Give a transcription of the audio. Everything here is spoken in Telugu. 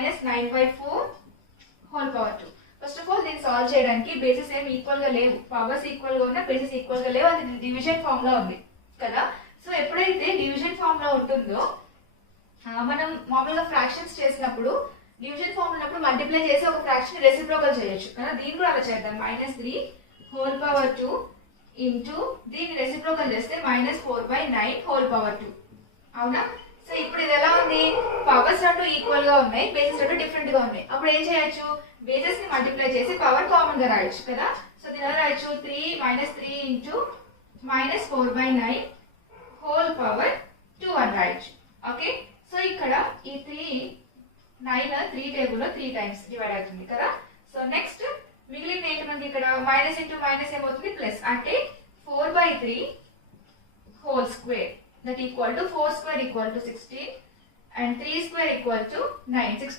Minus 9/4 whole power 2. First of all దీన్ని సాల్వ్ చేయడానికి బేసిస్ ఏమి ఈక్వల్ గా లేవు, పవర్స్ ఈక్వల్ గా ఉన్నా బేసిస్ ఈక్వల్ గా లేవు, అది డివిజన్ ఫార్మ్ లో ఉంది కదా. సో ఎప్పుడైతే డివిజన్ ఫార్మ్ లో ఉంటుందో మనం మామూలుగా ఫ్రాక్షన్స్ చేసినప్పుడు డివిజన్ ఫార్మ్ ఉన్నప్పుడు మల్టిప్లై చేసి ఒక ఫ్రాక్షన్ రెసిప్రోకల్ చేయొచ్చు కదా. దీన్ని కూడా అలా చేద్దాం. -3 హోల్ పవర్ 2 ఇంటూ దీన్ని రెసిప్రోకల్ చేస్తే -4/9 హోల్ పవర్ 2. అవునా? సో ఇప్పుడు ఇది ఎలా ఉంది, పవర్స్ రెండు ఈక్వల్ గా ఉన్నాయి, బేసెస్ రెండు డిఫరెంట్ గా ఉన్నాయి. అప్పుడు ఏం చేయొచ్చు, బేసెస్ ని మల్టిప్లై చేసి పవర్ కామన్ గా రాయొచ్చు కదా. సో దీని ఎలా రాయొచ్చు, 3 ఇంటూ -4/9 హోల్ పవర్ 2 అని రాయొచ్చు. ఓకే, సో ఇక్కడ ఈ 3 టేబుల్ లో 3 టైమ్స్ డివైడ్ అవుతుంది కదా. సో నెక్స్ట్ మిగిలిన ఏంటి మనకి ఇక్కడ మైనస్ ఇంటూ మైనస్ ఏమవుతుంది ప్లస్, అంటే 4/3 whole square that equal to 4 square equal to 16 and 3 square equal to 9.